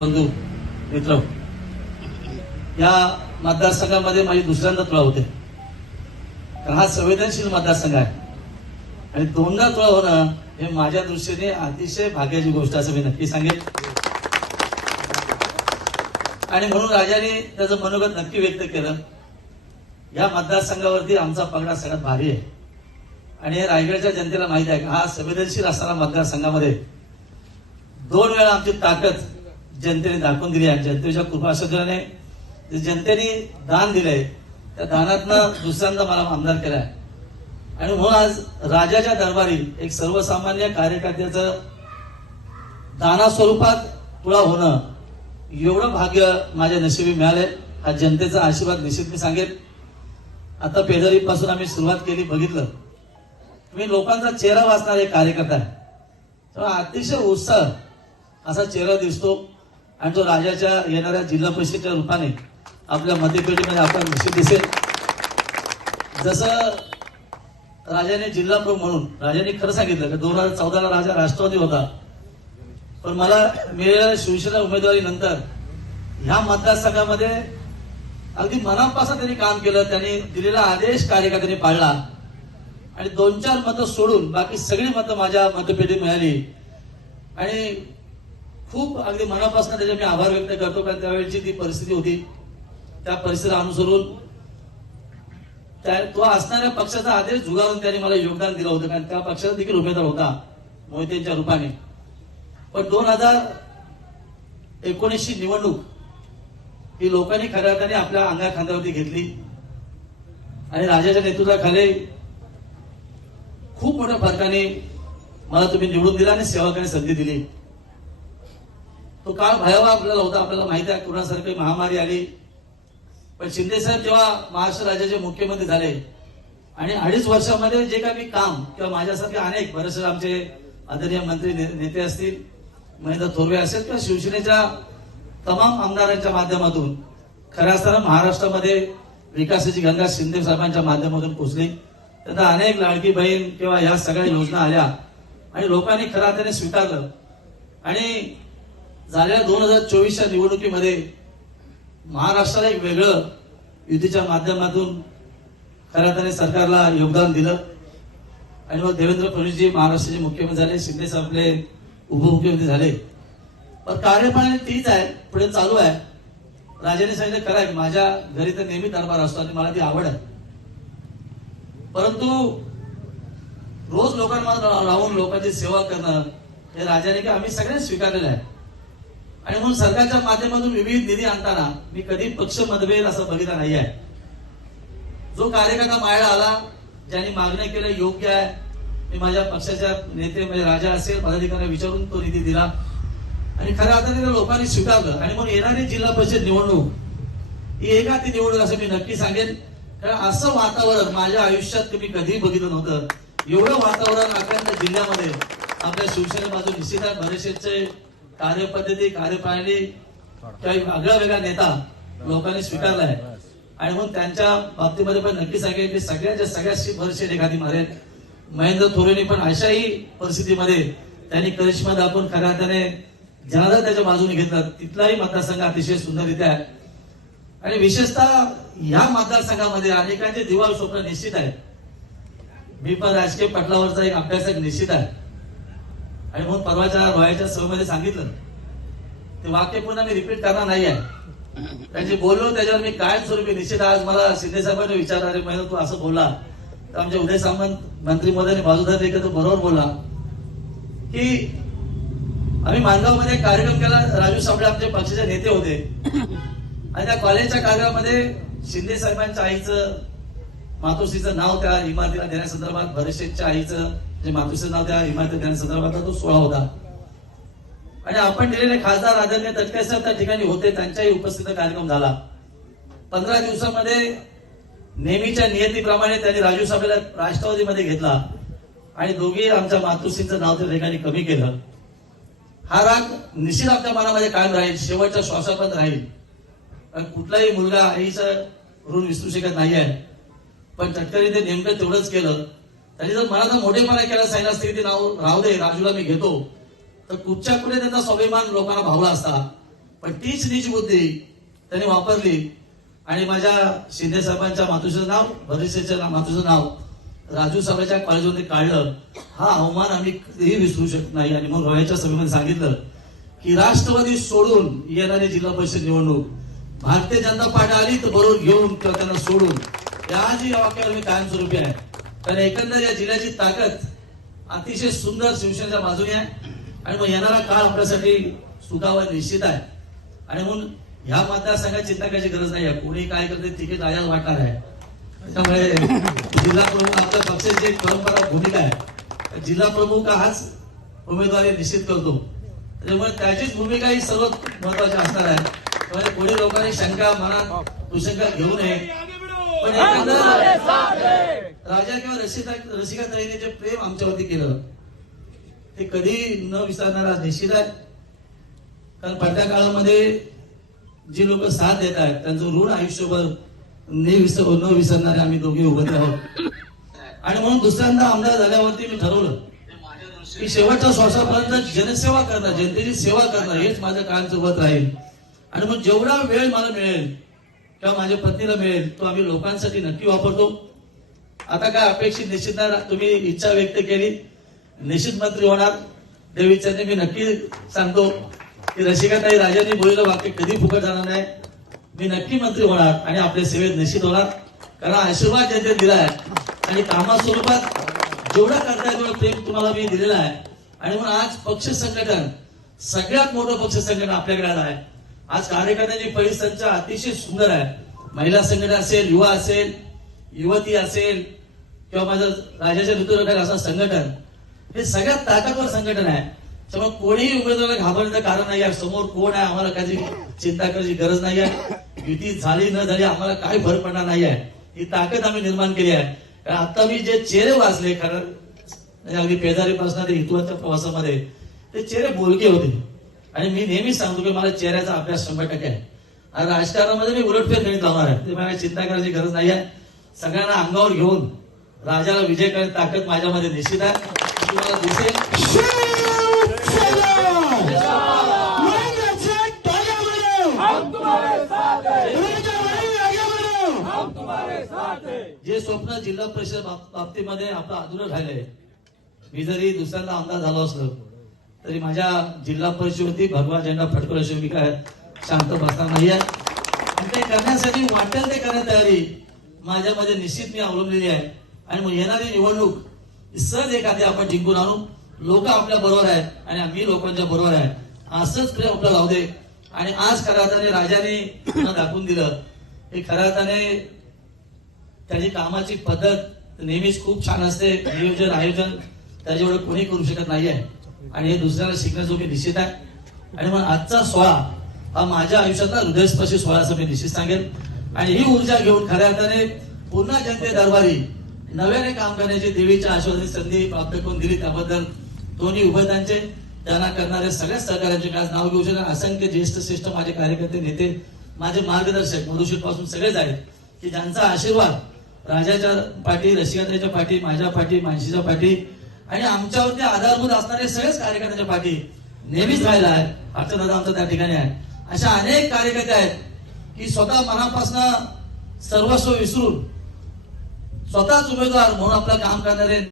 बंधू मित्र या मतदारसंघामध्ये माझी दुसऱ्यांदा तुळा होते. कारण हा संवेदनशील मतदारसंघ आहे. आणि दोनदा तुळा होणं हे माझ्या दृष्टीने अतिशय भाग्याची गोष्ट असं मी नक्की सांगेन. आणि म्हणून राजाने त्याचं मनोगत नक्की व्यक्त केलं. या मतदारसंघावरती आमचा पगडा सगळ्यात भारी आहे. आणि हे रायगडच्या जनतेला माहिती आहे का हा संवेदनशील असणारा मतदारसंघामध्ये दोन वेळा आमची ताकद जनतेने दाखवून दिली आहे. जनतेच्या कृपा जे जनतेने दान दिलंय. त्या दानातनं दुसऱ्यांदा मला आमदार केलाय. आणि म्हणून आज राजाच्या दरबारी एक सर्वसामान्य कार्यकर्त्याचं दाना स्वरूपात तुळा होणं एवढं भाग्य माझ्या नशिबी मिळाले हा जनतेचा आशीर्वाद निश्चित मी सांगेल आता पेदरीपासून आम्ही सुरुवात केली बघितलं. मी लोकांचा चेहरा वाचणारा एक कार्यकर्ता आहे. तेव्हा अतिशय उत्साह असा चेहरा दिसतो. आणि तो राजाच्या येणाऱ्या जिल्हा परिषदेच्या रूपाने आपल्या मतपेटीमध्ये आपल्याला निश्चित दिसेल. जसं राजाने जिल्हा प्रमुख म्हणून राजाने खरं सांगितलं की दोन हजार चौदाला राजा राष्ट्रवादी होता. पण मला मिळालेल्या शिवसेना उमेदवारी नंतर ह्या मतदारसंघामध्ये अगदी मनापासून त्यांनी काम केलं त्यांनी दिलेला आदेश कार्यकर्त्यांनी पाळला. आणि दोन चार मतं सोडून बाकी सगळी मतं माझ्या मतपेटीत मिळाली. आणि खूप अगदी मनापासून त्याचे मी आभार व्यक्त करतो कारण त्यावेळेची ती परिस्थिती होती त्या परिस्थितीला अनुसरून त्या तो असणाऱ्या पक्षाचा आदेश झुगारून त्यांनी मला योगदान दिलं होतं कारण त्या पक्षाचा देखील उमेदवार होता मोहितेंच्या रूपाने. पण दोन हजार एकोणीसची निवडणूक ही लोकांनी खऱ्या अर्थाने आपल्या अंगा खांद्यावरती घेतली. आणि राजाच्या नेतृत्वाखाली खूप मोठ्या फरकाने मला तुम्ही निवडून दिला आणि सेवा करण्याची संधी दिली. तो काळ भयावह आपल्याला होता. आपल्याला माहिती आहे कोणासारखी महामारी आली. पण शिंदे साहेब जेव्हा महाराष्ट्र राज्याचे मुख्यमंत्री झाले आणि अडीच वर्षामध्ये जे काही मी काम किंवा माझ्यासारखे अनेक बरेचसे आमचे आदरणीय मंत्री ने- नेते असतील महेंद्र थोरवे असेल किंवा शिवसेनेच्या तमाम आमदारांच्या माध्यमातून खऱ्या असताना महाराष्ट्रामध्ये विकासाची गंगा शिंदे साहेबांच्या माध्यमातून पोचली त्यांना अनेक लाडकी बहीण किंवा ह्या सगळ्या योजना आल्या आणि लोकांनी खरा त्याने स्वीकारलं. आणि झालेल्या दोन हजार चोवीसच्या निवडणुकीमध्ये महाराष्ट्राला एक वेगळं युतीच्या माध्यमातून खऱ्या त्याने सरकारला योगदान दिलं. आणि मग देवेंद्र फडणवीसजी महाराष्ट्राचे मुख्यमंत्री झाले शिंदे आपले उपमुख्यमंत्री झाले. पण कार्यप्रणाली तीच आहे पुढे चालू आहे. राजाने सांगितलं खरं आहे माझ्या घरी तर नेहमी दरबार असतो आणि मला ती आवड आहे. परंतु रोज लोकांमध्ये राहून लोकांची सेवा करणं हे राजाने की आम्ही सगळ्यांनी स्वीकारलेलं आहे. आणि म्हणून सरकारच्या माध्यमातून विविध निधी आणताना मी कधी पक्ष मतभेद असं बघितलं नाही आहे जो कार्यकर्ता मायला आला ज्यांनी मागण्या केल्या योग्य आहे. मी माझ्या पक्षाच्या नेते म्हणजे राजा असेल पदाधिकाऱ्यांना विचारून तो निधी दिला. आणि खऱ्या अर्थाने त्या लोकांनी स्वीकारलं. आणि म्हणून येणारी जिल्हा परिषद निवडणूक ही एका ती निवडणूक असं मी नक्की सांगेन. कारण असं वातावरण माझ्या आयुष्यात मी कधीही बघितलं नव्हतं. एवढं वातावरण आपल्या जिल्ह्यामध्ये आपल्या शिवसेनेपासून निश्चित आहे. बरेचसे कार्यपद्धती कार्यप्रणाली काही आगळा वेगळा नेता लोकांनी स्वीकारला आहे आणि म्हणून त्यांच्या बाबतीमध्ये पण नक्की सांगेल की सगळ्याच्या सगळ्याशी भरशेड एखादी मारेल महेंद्र थोरेंनी पण अशाही परिस्थितीमध्ये त्यांनी करिश्मा दाखवून खऱ्या अर्थाने जनाधार त्याच्या बाजूने घेतला. तिथलाही मतदारसंघ अतिशय सुंदररित्या आहे. आणि विशेषतः या मतदारसंघामध्ये अनेकांचे दिवाळ स्वप्न निश्चित आहे मी पण राजकीय पटलावरचा एक अभ्यासक निश्चित आहे. आणि म्हणून परवाच्या रोयाच्या सभेमध्ये सांगितलं ते वाक्य पुन्हा मी रिपीट करणार नाही आहे. त्यांचे बोललो त्याच्यावर मी काय स्वरूपी निश्चित आज मला शिंदे साहेबांनी विचारणारे महिना तू असं बोला. तर आमचे उदय सामंत मंत्री मोदयांनी बाजूदार एकत्र बरोबर बोला. की आम्ही मानगावमध्ये कार्यक्रम केला राजू साबळे आमचे पक्षाचे नेते होते. आणि त्या कॉलेजच्या कार्यक्रमामध्ये शिंदे साहेबांच्या आईचं मातोश्रीचं नाव त्या इमारतीला देण्यासंदर्भात बरेचशेच्या आईचं जे मातोश्रीचं नाव त्या इमारतीला संदर्भातला तो सोहळा होता. आणि आपण दिलेले खासदार आदरणीय तटकरे साहेब त्या ठिकाणी होते त्यांच्याही उपस्थित कार्यक्रम झाला. पंधरा दिवसामध्ये नेहमीच्या नियतीप्रमाणे त्यांनी राजू साहेबला राष्ट्रवादीमध्ये घेतला आणि दोघे आमच्या मातोश्रीचं नाव त्या ठिकाणी कमी केलं. हा राग निश्चित आमच्या मनामध्ये कायम राहील शेवटच्या श्वासापर्यंत राहील. कारण कुठलाही मुलगा आईचं ऋण विसरू शकत नाही आहे पण तटकरी ते नेमकं तेवढंच केलं. त्यांनी जर मनाचा मोठेपणा केला सांगितलं असतं ते नाव राहू दे राजूला मी घेतो. तर कुठच्या कुठे त्यांचा स्वाभिमान लोकांना भावला असता. पण तीच नीच बुद्धी त्यांनी वापरली. आणि माझ्या शिंदे साहेबांच्या मातुचं नाव भरिसेच्या मातुचं नाव राजू साहेबांच्या कॉलेजमध्ये काढलं. हा अवमान आम्ही कधीही विसरू शकत नाही. आणि मग रोह्याच्या सभेमध्ये सांगितलं की राष्ट्रवादी सोडून येणारी जिल्हा परिषद निवडणूक भारतीय जनता पार्टी आली तर बरोबर घेऊन किंवा त्यांना सोडून. या जी वाक्यावर मी कायमस्वरूपी आहे. कारण एकंदर या जिल्ह्याची ताकद अतिशय सुंदर शिवसेनेच्या बाजूने आहे. आणि मग येणारा काळ आपल्यासाठी सुखावा निश्चित आहे. आणि म्हणून ह्या मतदारसंघात चिंता करायची गरज नाही आहे. कोणी काय करते तिकीट राजाला वाटणार आहे. त्यामुळे जिल्हा प्रमुख आपल्या पक्षाची एक परंपरा भूमिका आहे. जिल्हा प्रमुख हाच उमेदवारी निश्चित करतो. त्यामुळे त्याचीच भूमिका ही सर्वात महत्वाची असणार आहे. त्यामुळे कोणी लोकांनी शंका मनात दुशंका घेऊ नये. पण एकंदर राजा किंवा रसिका रसिकाताईने जे प्रेम आमच्यावरती केलं ते कधी न विसरणार निश्चित आहे. कारण पडत्या काळामध्ये जी लोक साथ देत आहेत त्यांचं ऋण आयुष्यभर ने विसर न विसरणारे आम्ही दोघे उभे आहोत. आणि म्हणून दुसऱ्यांदा आमदार झाल्यावरती मी ठरवलं की शेवटच्या श्वासापर्यंत जनसेवा करणं जनतेची सेवा करणं हेच माझं कायमसोबत राहील. आणि मग जेवढा वेळ मला मिळेल किंवा माझ्या पत्नीला मिळेल तो आम्ही लोकांसाठी नक्की वापरतो. आता काय अपेक्षित निश्चित तुम्ही इच्छा व्यक्त केली. निश्चित मंत्री होणार. देवीच्याने मी नक्की सांगतो की रसिकाताई राजांनी बोललेलं वाक्य कधी फुकट जाणार नाही. मी नक्की मंत्री होणार आणि आपल्या सेवेत निश्चित होणार. कारण आशीर्वाद जनतेने दिला आहे आणि कामा स्वरूपात जेवढं करता तेवढं प्रेम तुम्हाला मी दिलेला आहे. आणि म्हणून आज पक्ष संघटन सगळ्यात मोठं पक्ष संघटन आपल्याकडे आलं आहे. आज कार्यकर्त्यांची परिसंख्या अतिशय सुंदर आहे. महिला संघटना असेल युवा असेल युवती असेल किंवा माझं राजाच्या ऋतुरकार असं संघटन हे सगळ्यात ताकदवर संघटन आहे. त्यामुळे कोणीही उमेदवाराला घाबरण्याचं कारण नाही आहे. समोर कोण आहे आम्हाला काही चिंता करायची गरज नाही आहे. युती झाली न झाली आम्हाला काही भर पडणार नाही आहे. ही ताकद आम्ही निर्माण केली आहे. कारण आता मी जे चेहरे वाचले कारण म्हणजे अगदी पेदारीपासून ते इथवरच्या प्रवासामध्ये ते चेहरे बोलके होते. आणि मी नेहमीच सांगतो की मला चेहऱ्याचा अभ्यास शंभर टक्के आहे. आणि राजकारणामध्ये मी उलटफेर गणित लावणार आहे. ते मला चिंता करायची गरज नाही आहे. सगळ्यांना अंगावर घेऊन राजाला विजय करण्याची ताकद माझ्यामध्ये निश्चित आहे. तुम्हाला दिसेल. जे स्वप्न जिल्हा परिषद बाबतीमध्ये आपलं अधुरं राहिलंय मी जरी दुसऱ्यांदा आमदार झालो असलो तरी माझ्या जिल्हा परिषदेवरती भगवा झेंडा फडकवल्याशिवाय मी काय शांत बसणार नाही आहे ते करण्यासाठी वाटेल ते करण्यात तयारी माझ्यामध्ये निश्चित मी अवलंबलेली आहे. आणि मग येणारी निवडणूक सहज एखादी आपण जिंकून आणू. लोक आपल्या बरोबर आहेत आणि आम्ही लोकांच्या बरोबर आहे. असंच प्रेम आपलं लावू दे. आणि आज खऱ्या अर्थाने राजाने दाखवून दिलं. हे खऱ्या अर्थाने त्याची कामाची पद्धत नेहमीच खूप छान असते. नियोजन आयोजन. त्याच्यामुळे कोणी करू शकत नाहीये. आणि हे दुसऱ्याला शिकण्याजोगे निश्चित आहे. आणि मग आजचा सोहळा हा माझ्या आयुष्यातला हृदयस्पर्शी सोहळा असं मी निश्चित सांगेन. आणि ही ऊर्जा घेऊन खऱ्या अर्थाने पुन्हा जनते दरबारी नव्याने काम करण्याची देवीच्या आश्वासनी संधी प्राप्त करून दिली. त्याबद्दल दोन्ही उभयतांचे त्यांना करणारे सगळ्या सहकार्यांचे आज नाव घेऊ शकणार. असंख्य ज्येष्ठ श्रेष्ठ माझे कार्यकर्ते नेते माझे मार्गदर्शक मधुशीरपासून सगळेच आहेत की ज्यांचा आशीर्वाद राजाच्या पाठी रशिकाताईच्या पाठी माझ्या पाठी मानशीच्या पाठी आणि आमच्यावरती आधारभूत असणारे सगळेच कार्यकर्त्यांच्या पाठी नेहमीच राहिला आहे. दादा आमचा त्या ठिकाणी आहे. अशा अनेक कार्यकर्ते आहेत की स्वतः मनापासून सर्वस्व विसरून स्वतःच उमेदवार म्हणून आपलं काम करणारे